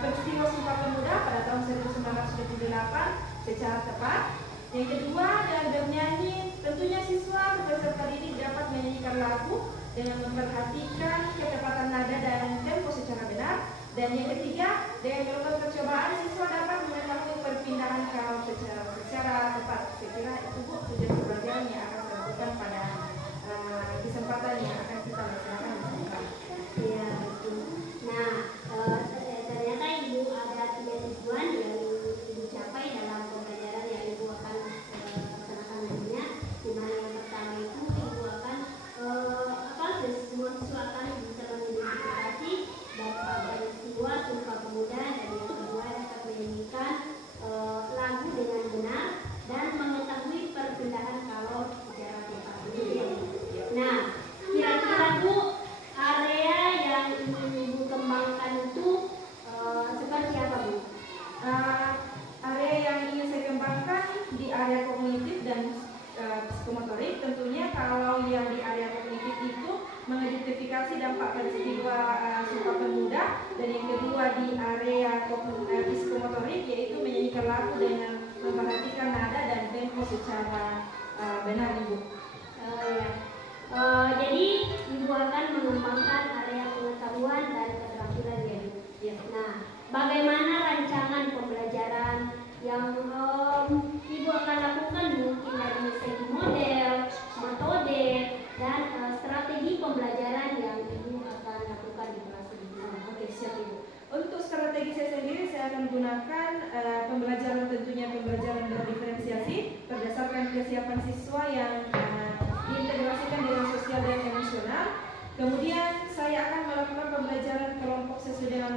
peristiwa Sumpah Pemuda pada tahun 1978 secara tepat. Yang kedua, dengan bernyanyi, tentunya siswa peserta didik dapat menyanyikan lagu dengan memperhatikan ketepatan nada dan tempo secara benar. Dan yang ketiga, dengan melakukan percobaan, siswa dapat mengetahui perpindahan kaum secara tepat. Saya kira itu Bu tujuan pembelajaran yang akan saya lakukan pada kesempatan yang akan kita laksanakan di sini. Ya, betul. Nah, ternyata Ibu ada 3 tujuan yang Ibu capai dalam pembelajaran yang Ibu akan laksanakan nantinya. Di mana yang pertama itu Ibu akan semua siswa akan bisa mengidentifikasi dan peristiwa Sumpah Pemuda, dan yang kedua dapat menyanyikan lagu dengan benar dan mengetahui perpindahan kalau secara tepat. Nah, kira-kira Bu, area yang ingin Ibu kembangkan itu seperti apa Bu? Area yang ingin saya kembangkan di area kognitif dan psikomotorik. Tentunya kalau yang di area kognitif itu mengidentifikasi dampak peristiwa Sumpah Pemuda, dan yang kedua di area psikomotorik yaitu menyanyikan lagu dengan memperhatikan nada dan tempo secara benar Ibu. Jadi Ibu akan mengembangkan area pengetahuan dan keterampilan ya Bu. Ya. Nah, bagaimana rancangan pembelajaran yang Ibu akan lakukan, mungkin dari segi model, metode, dan strategi pembelajaran yang Ibu akan lakukan di kelas ini. Oke, siap Ibu. Untuk strategi saya sendiri, saya akan gunakan pembelajaran, tentunya pembelajaran berdiferensiasi berdasarkan kesiapan siswa yang diintegrasikan dengan sosial dan emosional. Kemudian saya akan melakukan pembelajaran kelompok sesuai dengan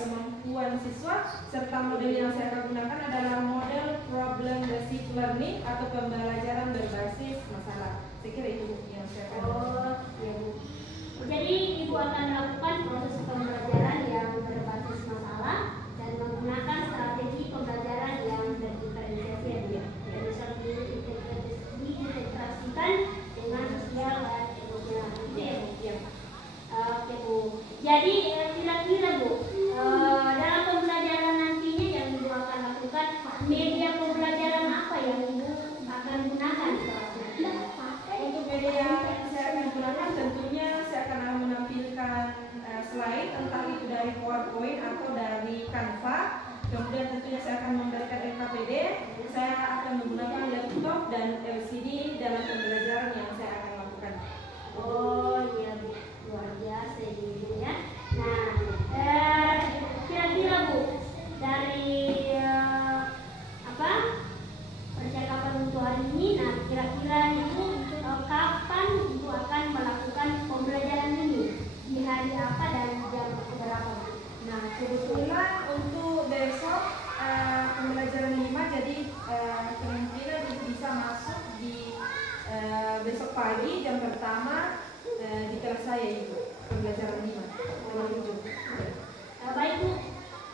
kemampuan siswa, serta model yang saya akan gunakan adalah model problem based learning atau pembelajaran berbasis masalah. Saya kira itu yang saya akan ya Bu. Jadi Ibu akan melakukan proses pembelajaran yang berbasis masalah dan menggunakan strategi pembelajaran yang berdiferensiasi ya Bu. Dan bisa diintegrasikan dengan sosial dan emosional. Itu ya Bu. Ya. Oke Bu. Jadi kira-kira Bu, dalam pembelajaran nantinya yang Ibu akan lakukan, media pembelajaran apa yang Ibu akan gunakan? Untuk media yang saya akan gunakan, tentunya saya akan menampilkan slide, entah itu dari PowerPoint atau dari Canva. Kemudian tentunya saya akan memberikan LKPD. Saya akan menggunakan laptop dan LCD dalam pembelajaran yang saya akan lakukan. Oh iya Bu, luar biasa ini ya. Nah, kira-kira Bu, dari percakapan untuk hari ini, nah kira-kira Ibu kapan Ibu akan melakukan pembelajaran ini? Di hari apa dan jam berapa? Nah, kebetulan untuk besok pembelajaran 5, jadi kemungkinan itu bisa masuk di besok pagi jam pertama di kelas saya Ibu, pembelajaran 5. Baik Bu,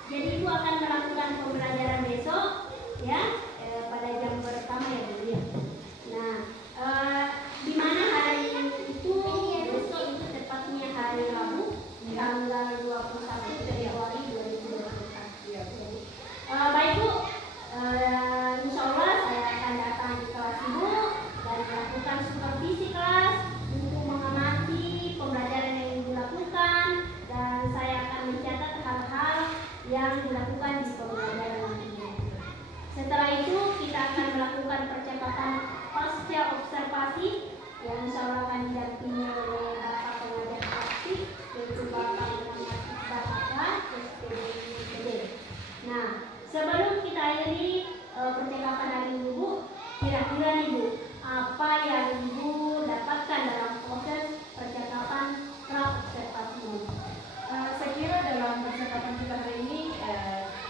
jadi Ibu akan melakukan pembelajaran besok ya, pada jam pertama ya Bu ya. Nah, di mana hari itu? Besok itu tepatnya hari Rabu, tanggal 21 Februari 2021. Baik Bu, insya Allah saya akan datang di kelas Ibu dan melakukan supervisi kelas untuk mengamati pembelajaran yang Ibu lakukan, dan saya akan mencatat hal-hal yang dilakukan di pembelajaran nantinya. Setelah itu kita akan melakukan percakapan pasca observasi yang insya Allah akan didampingi oleh Bapak pengajar praktik yaitu Bapak Bahasa SPDIPD. Nah, sebelum kita akhiri percakapan hari ini Bu, kira-kira nih Bu, apa yang Ibu dapatkan dalam proses percakapan pra-observasi ini? Saya kira dalam percakapan kita hari ini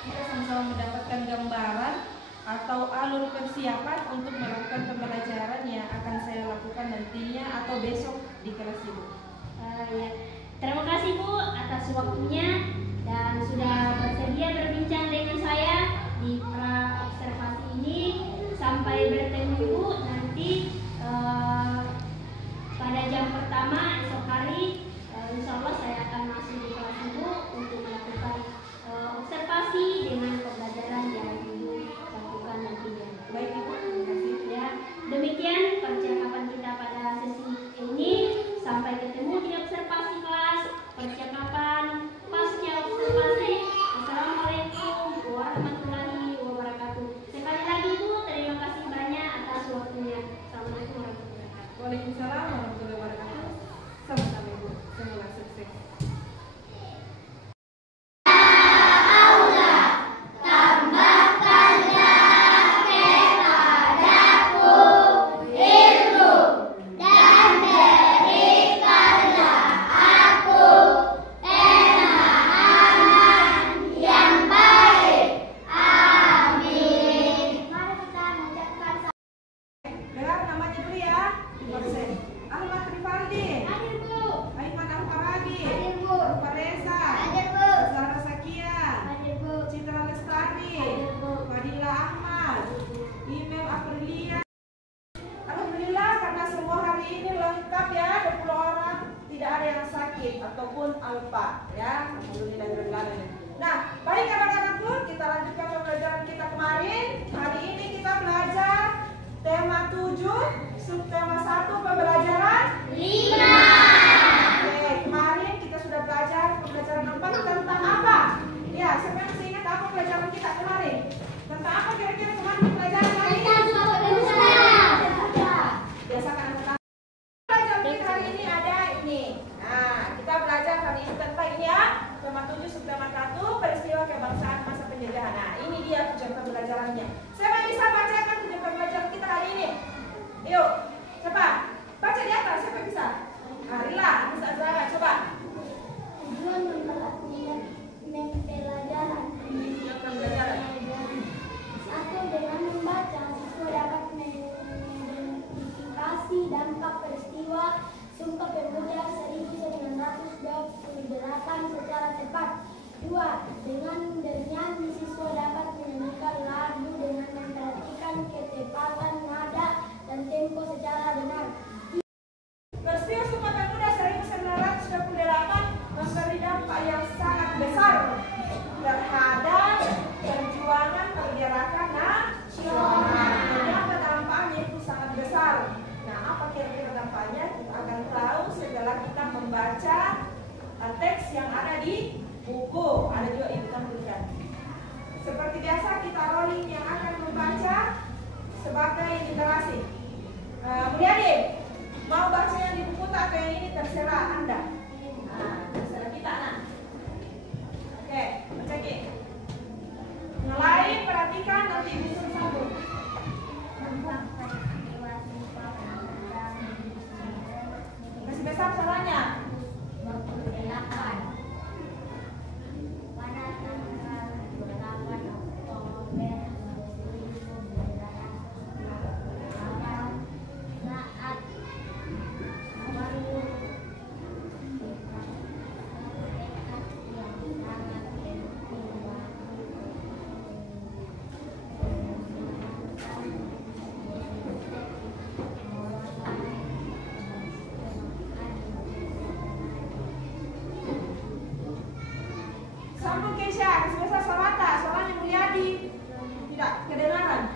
kita sama-sama mendapatkan gambaran atau alur persiapan untuk melakukan pembelajaran yang akan saya lakukan nantinya atau besok di kelas Ibu. Ya. Terima kasih Bu atas waktunya dan sudah bersedia berbincang dengan saya di pra-observasi ini. Sampai bertemu Ibu nanti pada jam pertama esok hari. Insya Allah saya akan masuk di kelas Ibu untuk melakukan satu peristiwa kebangsaan masa penjajahan. Nah, ini dia tujuan pembelajarannya. Siapa bisa bacakan tujuan pembelajaran kita hari ini? Yuk, siapa? Baca di atas, siapa bisa? Marilah, bisa Zara, coba. Tujuan pembelajaran. Satu, dengan membaca siswa dapat mengidentifikasi dampak peristiwa Sumpah Pemuda 1928 secara tepat. Dua, dengan bernyanyi siswa dapat menyanyikan lagu dengan memperhatikan ketepatan nada dan tempo secara benar. Peristiwa Sumpah Pemuda 1928 memberi dampak yang sangat besar terhadap perjuangan pergerakan nasional. Ternyata dampaknya itu sangat besar. Nah, apa kira-kira dampaknya? Kita akan tahu setelah kita membaca teks yang ada di buku. Ada juga ibu tampilkan. Seperti biasa kita rolling yang akan membaca sebagai literasi. Mulyadi, mau baca yang di buku tak atau yang ini terserah Anda. Nah, terserah kita nak. Oke, baca Ki. Mulai perhatikan nanti ibu suruh sambung. Kasih besar suaranya. Sambung Kesha, kasih besar suaranya Mulyadi. Tidak kedengaran.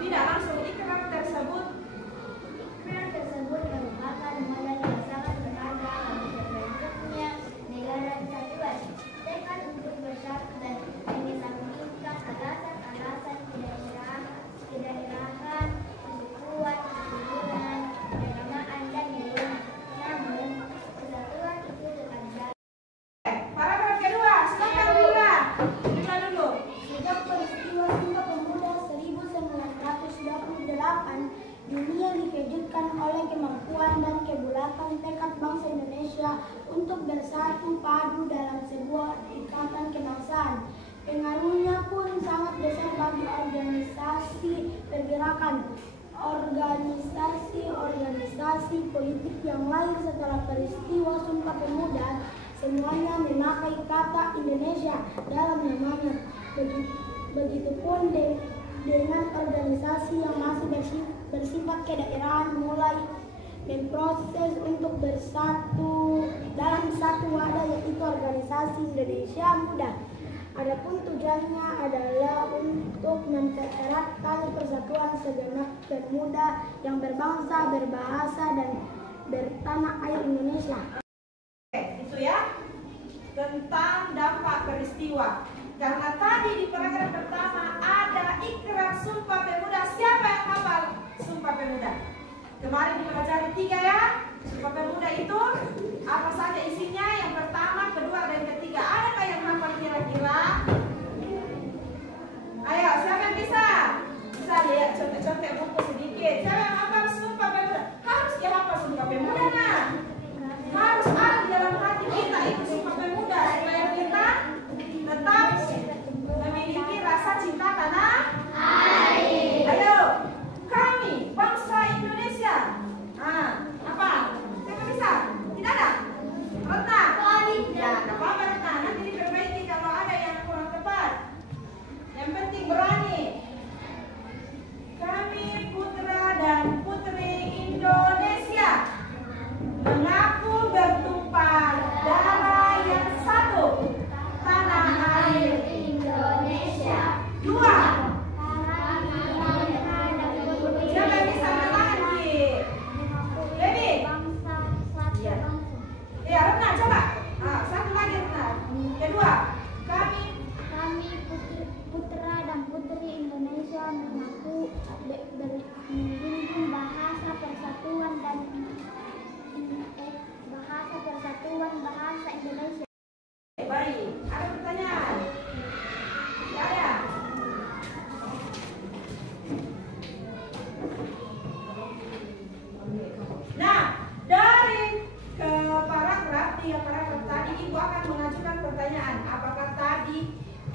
Tidak langsung ikrar tersebut. Ikrar tersebut merupakan modal yang sangat berharga bagi terbentuknya negara kesatuan. Tekad untuk bersatu dan mengesampingkan alasan-alasan kedaerahan, kesatuan, keturunan, keagamaan dan lain-lain. Namun, kesatuan itu terkadang. Paragraf kedua, silakan Lila. Lila dulu. Sejak peristiwa Sumpah Pemuda 1928, dunia dikejutkan oleh kemampuan dan kebulatan tekad bangsa Indonesia untuk bersatu padu dalam sebuah ikatan kebangsaan. Pengaruhnya pun sangat besar bagi organisasi pergerakan, organisasi politik yang lahir setelah peristiwa Sumpah Pemuda. Semuanya memakai kata Indonesia dalam namanya. Begitupun dengan organisasi yang masih bersifat kedaerahan mulai memproses untuk bersatu dalam satu wadah, yaitu organisasi Indonesia Muda. Adapun tujuannya adalah untuk mempereratkan persatuan segenap pemuda yang berbangsa, berbahasa, dan bertanah air Indonesia. Itu ya tentang dampak peristiwa. Karena tadi di paragraf pertama ada ikrar Sumpah Pemuda. Siapa yang hafal Sumpah Pemuda? Kemarin dipelajari 3 ya. Sumpah Pemuda itu apa saja isinya? Yang pertama, kedua, dan ketiga. Adakah yang hafal kira-kira? Ayo, siapa yang bisa? Bisa lihat contoh-contoh buku sedikit. Siapa yang hafal Sumpah Pemuda? Harus dia hafal Sumpah Pemuda nah. Harus ada di dalam hati kita itu Sumpah Pemuda supaya kita tetap memiliki rasa cinta tanah air. Ayo, kami bangsa Indonesia. Apa? Siapa bisa? Tidak ada? Retna? Ya, apa Retna?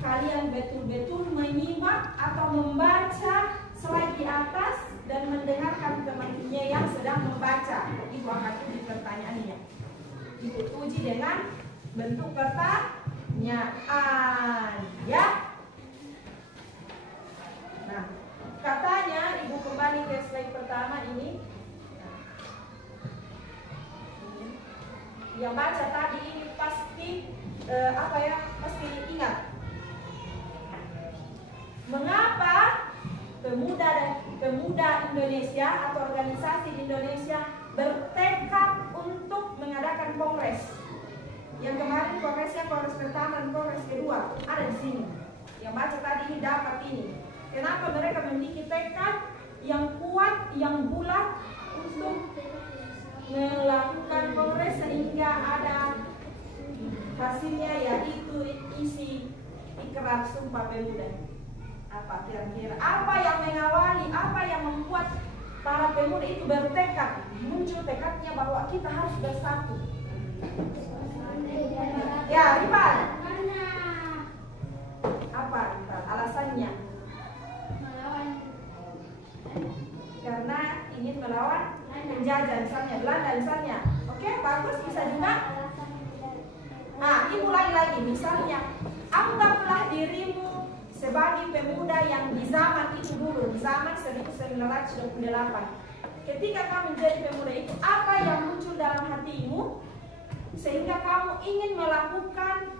kalian betul-betul menyimak atau membaca slide di atas dan mendengarkan temannya yang sedang membaca. Ibu akan uji pertanyaannya. Ibu uji dengan bentuk pertanyaan, ya. Nah, katanya ibu kembali ke slide pertama ini. Yang baca tadi ini pasti pasti ingat. Mengapa pemuda Indonesia atau organisasi di Indonesia bertekad untuk mengadakan kongres? Yang kemarin kongresnya kongres pertama dan kongres kedua ada di sini. Yang baca tadi ini dapat ini. Kenapa mereka memiliki tekad yang kuat, yang bulat untuk melakukan kongres sehingga ada hasilnya, yaitu isi ikrar Sumpah Pemuda? Apa kira-kira? Apa yang mengawali? Apa yang membuat para pemuda itu bertekad, muncul tekadnya bahwa kita harus bersatu? Ya, Rifan. Apa Rifan? Alasannya? Karena ingin melawan penjajah misalnya, Belanda misalnya. Oke, bagus, bisa juga. Nah, ini mulai lagi. Misalnya, anggaplah dirimu sebagai pemuda yang di zaman itu dulu, di zaman 1928. Ketika kamu menjadi pemuda itu, apa yang muncul dalam hatimu sehingga kamu ingin melakukan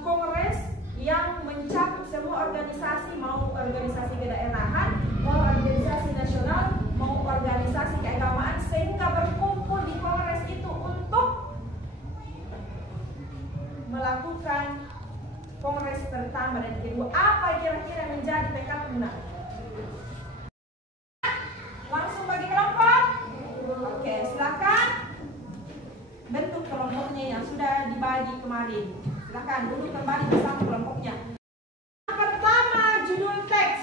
kongres yang mencakup semua organisasi, mau organisasi kedaerahan, mau organisasi nasional, mau organisasi keagamaan, sehingga berkumpul di kongres itu untuk melakukan kongres pertama dan kedua. Apa kira-kira menjadi tekadmu? Langsung bagi kelompok. Oke, silakan bentuk kelompoknya yang sudah dibagi kemarin. Silakan dulu kembali bersama kelompoknya. Yang pertama, judul teks.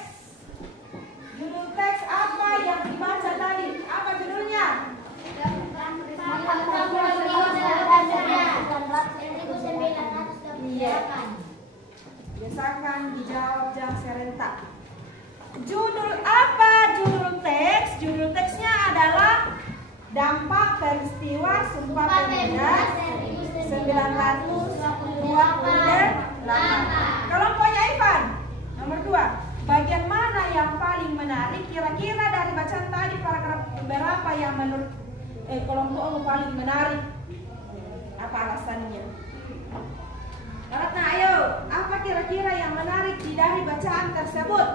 Judul teks apa yang dibaca tadi? Apa judulnya? Iya. Biasakan dijawab jam serentak. Judul apa judul teks? Judul teksnya adalah dampak peristiwa Sumpah Pemuda 1928. Kelompoknya Ivan nomor 2. Bagian mana yang paling menarik? Kira-kira dari bacaan tadi paragraf berapa yang menurut kelompokmu paling menarik? Apa alasannya? Ratna, ayo, apa kira-kira yang menarik dari bacaan tersebut?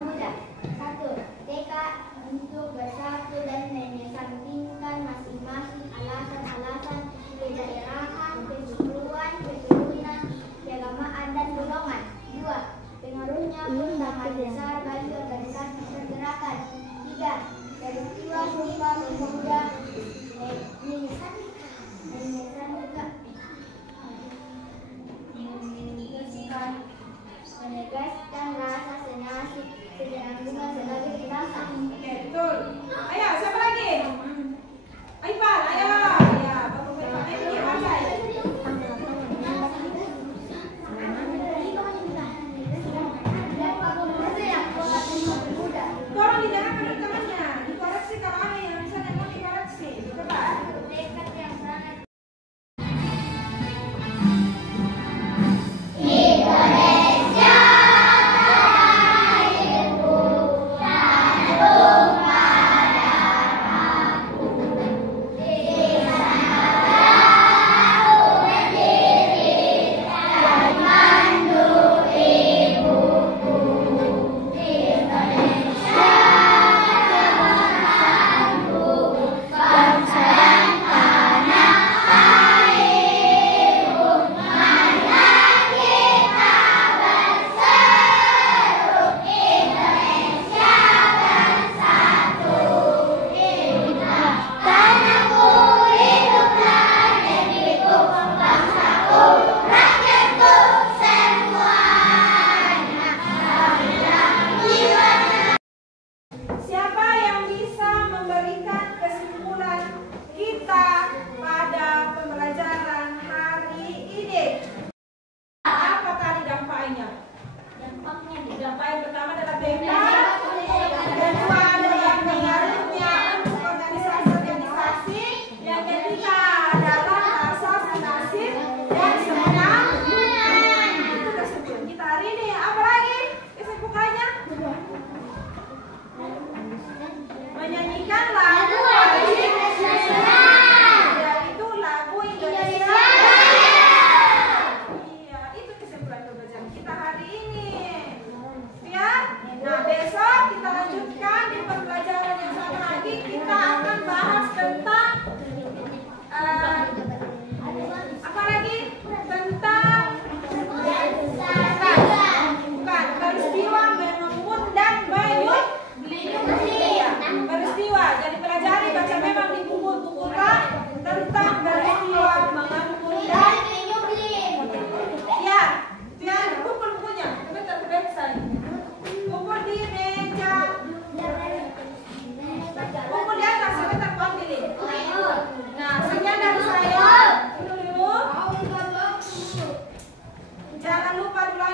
Mudah. 1. Tekad untuk bersatu dan mengesampingkan masing-masing alasan-alasan kedaerahan, kesukuan, keturunan, keagamaan, dan golongan. 2. Pengaruhnya pun sangat besar bagi organisasi pergerakan. 3. Peristiwa Sumpah Pemuda menegaskan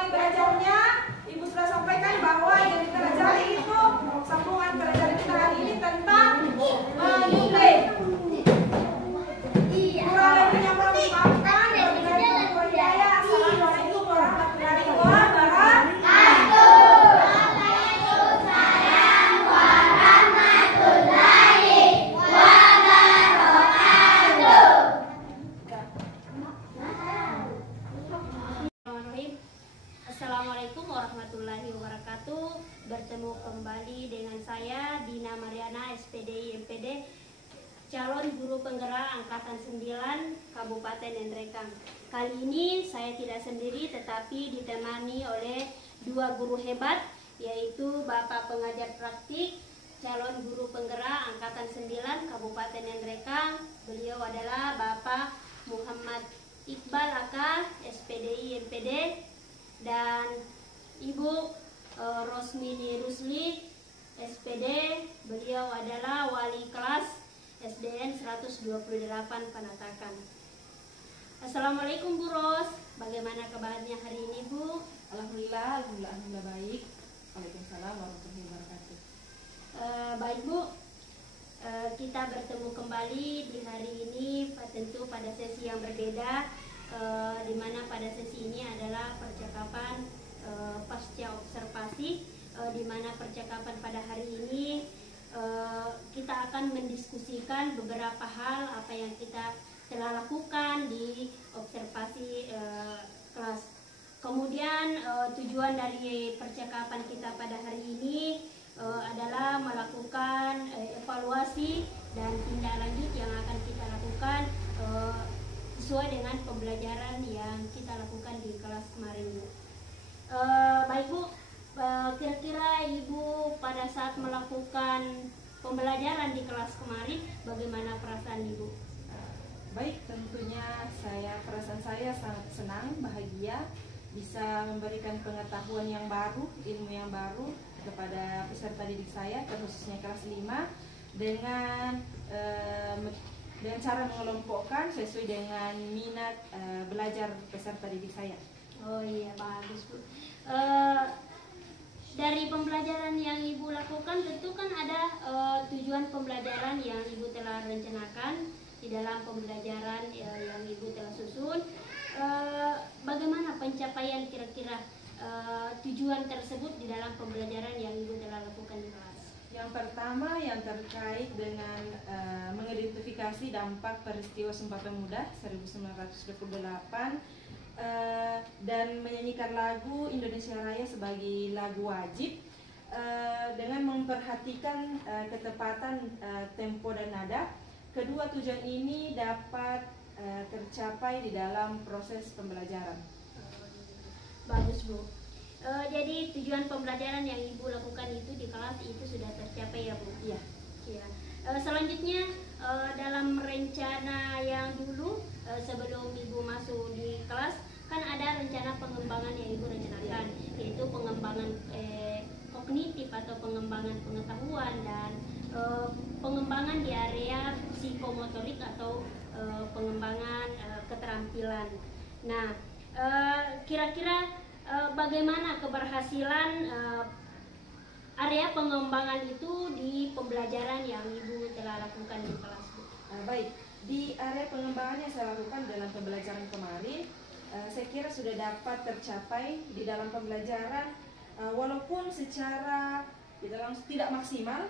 belajarnya, Ibu sudah sampaikan bahwa yang dipelajari itu sambungan pelajaran kita hari ini tentang menyuplai. Kurang lebihnya mohon dimaafkan. Assalamualaikum warahmatullahi wabarakatuh. Assalamualaikum warahmatullahi wabarakatuh. Bertemu kembali dengan saya Dina Mariana, SPDI MPD, calon guru penggerak angkatan 9 Kabupaten Ngendrekang. Kali ini saya tidak sendiri tetapi ditemani oleh dua guru hebat, yaitu Bapak pengajar praktik calon guru penggerak angkatan 9 Kabupaten Ngendrekang. Beliau adalah Bapak Muhammad Iqbal AK, SPDI MPD, dan Ibu Rosmini Rusli, SPD. Beliau adalah wali kelas SDN 128 Panatakan. Assalamualaikum Bu Ros, bagaimana kabarnya hari ini Bu? Alhamdulillah baik. Waalaikumsalam warahmatullahi wabarakatuh. Baik Bu, kita bertemu kembali di hari ini tentu pada sesi yang berbeda, di mana pada sesi ini adalah percakapan pasca observasi, di mana percakapan pada hari ini kita akan mendiskusikan beberapa hal apa yang kita telah lakukan di observasi kelas. Kemudian tujuan dari percakapan kita pada hari ini adalah melakukan evaluasi dan tindak lanjut yang akan kita lakukan sesuai dengan pembelajaran yang kita lakukan di kelas kemarin. Baik Bu, kira-kira Ibu pada saat melakukan pembelajaran di kelas kemarin bagaimana perasaan Ibu? Baik, tentunya perasaan saya sangat senang, bahagia bisa memberikan pengetahuan yang baru, ilmu yang baru kepada peserta didik saya, khususnya kelas 5, dengan cara mengelompokkan sesuai dengan minat belajar peserta didik saya. Oh iya, bagus Bu. Dari pembelajaran yang Ibu lakukan tentu kan ada tujuan pembelajaran yang Ibu telah rencanakan di dalam pembelajaran yang Ibu telah susun. Bagaimana pencapaian kira-kira tujuan tersebut di dalam pembelajaran yang Ibu telah lakukan di kelas? Yang pertama yang terkait dengan mengidentifikasi dampak peristiwa Sumpah Pemuda 1928 dan menyanyikan lagu Indonesia Raya sebagai lagu wajib dengan memperhatikan ketepatan tempo dan nada. Kedua tujuan ini dapat tercapai di dalam proses pembelajaran. Bagus Bu. Jadi tujuan pembelajaran yang Ibu lakukan itu di kelas itu sudah tercapai ya Bu? Iya. Ya. Selanjutnya dalam rencana yang dulu sebelum Ibu masuk di kelas kan ada rencana pengembangan yang Ibu rencanakan, yaitu pengembangan kognitif atau pengembangan pengetahuan dan pengembangan di area psikomotorik atau pengembangan keterampilan. Nah, kira-kira bagaimana keberhasilan area pengembangan itu di pembelajaran yang Ibu telah lakukan di kelas? Baik, di area pengembangan yang saya lakukan dalam pembelajaran kemarin, saya kira sudah dapat tercapai di dalam pembelajaran, walaupun secara tidak maksimal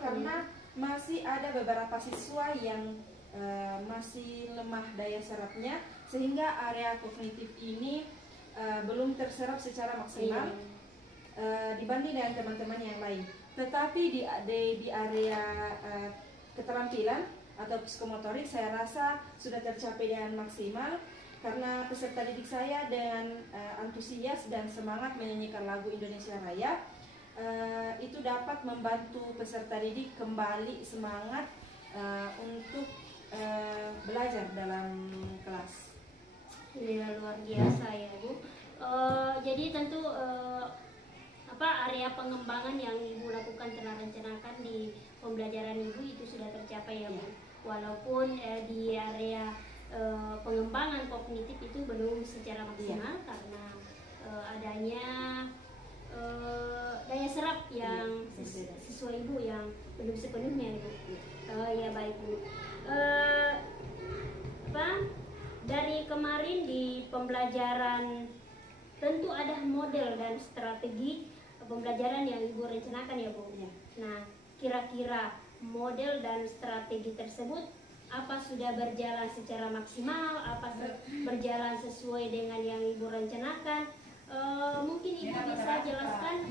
karena masih ada beberapa siswa yang masih lemah daya serapnya, sehingga area kognitif ini belum terserap secara maksimal dibanding dengan teman-teman yang lain. Tetapi di area keterampilan atau psikomotorik saya rasa sudah tercapai dengan maksimal, karena peserta didik saya dengan antusias dan semangat menyanyikan lagu Indonesia Raya itu dapat membantu peserta didik kembali semangat untuk belajar dalam kelas. Iya, luar biasa ya Bu. Jadi tentu area pengembangan yang Ibu lakukan telah rencanakan di pembelajaran Ibu itu sudah tercapai ya Bu. Walaupun di area pengembangan kognitif itu belum secara maksimal karena adanya daya serap yang sesuai Ibu yang belum sepenuhnya Ibu. Ya baik Bu. Dari kemarin di pembelajaran tentu ada model dan strategi pembelajaran yang Ibu rencanakan ya Bu. Nah, kira-kira model dan strategi tersebut apa sudah berjalan secara maksimal, apa berjalan sesuai dengan yang Ibu rencanakan? Mungkin Ibu bisa jelaskan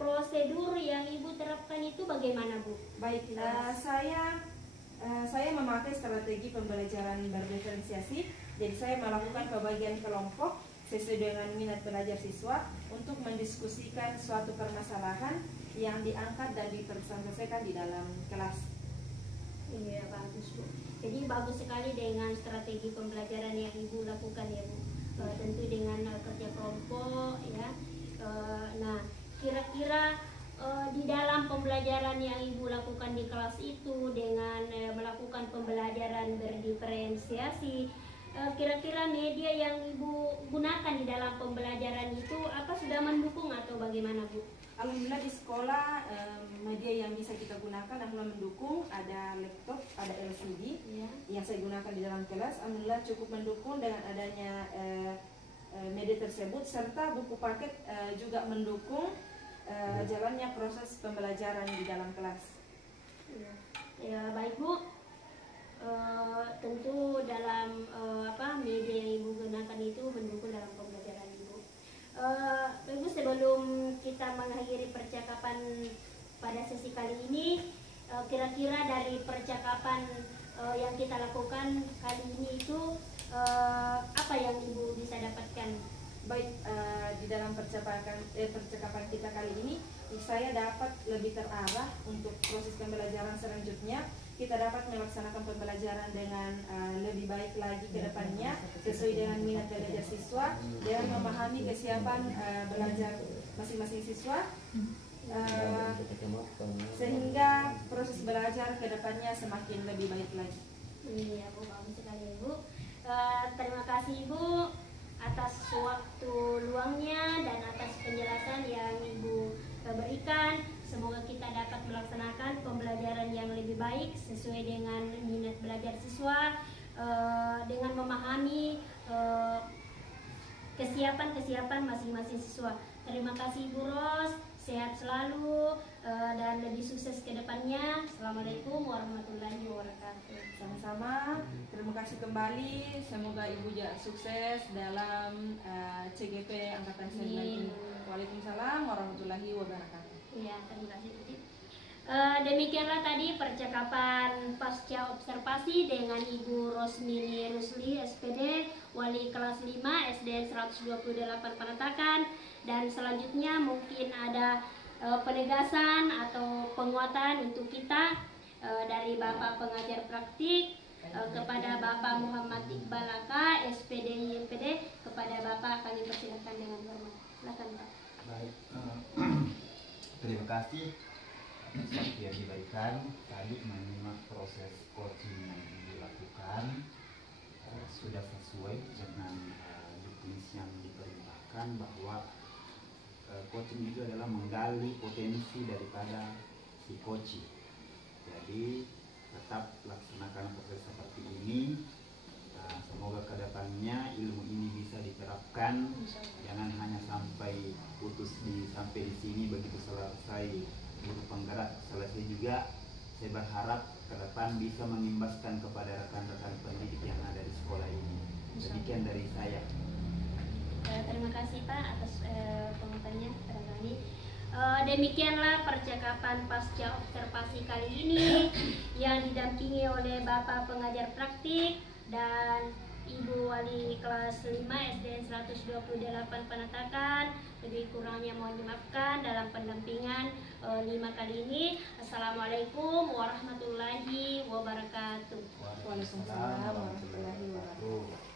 prosedur yang Ibu terapkan itu bagaimana Bu? Baik, saya memakai strategi pembelajaran berdiferensiasi. Jadi saya melakukan pembagian kelompok sesuai dengan minat belajar siswa untuk mendiskusikan suatu permasalahan yang diangkat dan diselesaikan di dalam kelas. Iya, bagus Bu. Jadi bagus sekali dengan strategi pembelajaran yang Ibu lakukan ya Bu. Tentu dengan kerja kelompok ya. Nah, kira-kira di dalam pembelajaran yang Ibu lakukan di kelas itu dengan melakukan pembelajaran berdiferensiasi, kira-kira media yang Ibu gunakan di dalam pembelajaran itu apa sudah mendukung atau bagaimana Bu? Alhamdulillah di sekolah media yang bisa kita gunakan alhamdulillah mendukung, ada laptop, ada LCD yang saya gunakan di dalam kelas. Alhamdulillah cukup mendukung dengan adanya media tersebut, serta buku paket juga mendukung jalannya proses pembelajaran di dalam kelas. Ya baik Bu. Tentu dalam media yang Ibu gunakan itu mendukung dalam pembelajaran Ibu. Ibu, sebelum kita mengakhiri percakapan pada sesi kali ini, kira-kira dari percakapan yang kita lakukan kali ini itu apa yang Ibu bisa dapatkan? Baik, di dalam percakapan kita kali ini, saya dapat lebih terarah untuk proses pembelajaran selanjutnya. Kita dapat melaksanakan pembelajaran dengan lebih baik lagi ke depannya sesuai dengan minat belajar siswa, dengan memahami kesiapan belajar masing-masing siswa, sehingga proses belajar ke depannya semakin lebih baik lagi. Iya Bu, bagus sekali Ibu. Terima kasih Ibu atas waktu luangnya dan atas penjelasan yang Ibu berikan. Semoga kita dapat melaksanakan pembelajaran yang lebih baik sesuai dengan minat belajar siswa, dengan memahami kesiapan masing-masing siswa. Terima kasih Ibu Ros, sehat selalu dan lebih sukses ke depannya. Assalamualaikum warahmatullahi wabarakatuh. Sama-sama, terima kasih kembali. Semoga Ibu sukses dalam CGP Angkatan 9 ini. Waalaikumsalam warahmatullahi wabarakatuh. Ya, terima kasih Bu. Demikianlah tadi percakapan pasca observasi dengan Ibu Rosmini Rusli SPD, Wali kelas 5 SDN 128 Panatakan. Dan selanjutnya mungkin ada penegasan atau penguatan untuk kita dari Bapak pengajar praktik kepada Bapak Muhammad Iqbal Aka SPD YPD. Kepada Bapak kami persilakan dengan hormat. Silakan Pak. Baik, terima kasih atas waktu yang diberikan. Tadi menyimak proses coaching yang dilakukan sudah sesuai dengan definisi yang diperintahkan bahwa coaching itu adalah menggali potensi daripada si coaching. Jadi tetap laksanakan proses seperti ini. Semoga kedepannya ilmu ini bisa diterapkan, jangan hanya sampai putus sampai di sini begitu selesai guru penggerak selesai juga. Saya berharap ke depan bisa mengimbaskan kepada rekan-rekan pendidik yang ada di sekolah ini. Demikian dari saya. Terima kasih Pak atas penguatannya barangkali. Demikianlah percakapan pasca observasi kali ini yang didampingi oleh Bapak pengajar praktik dan Ibu Wali kelas 5 SDN 128 Panatakan. Lebih kurangnya mohon dimaafkan dalam pendampingan 5 kali ini. Assalamualaikum warahmatullahi wabarakatuh. Waalaikumsalam warahmatullahi wabarakatuh.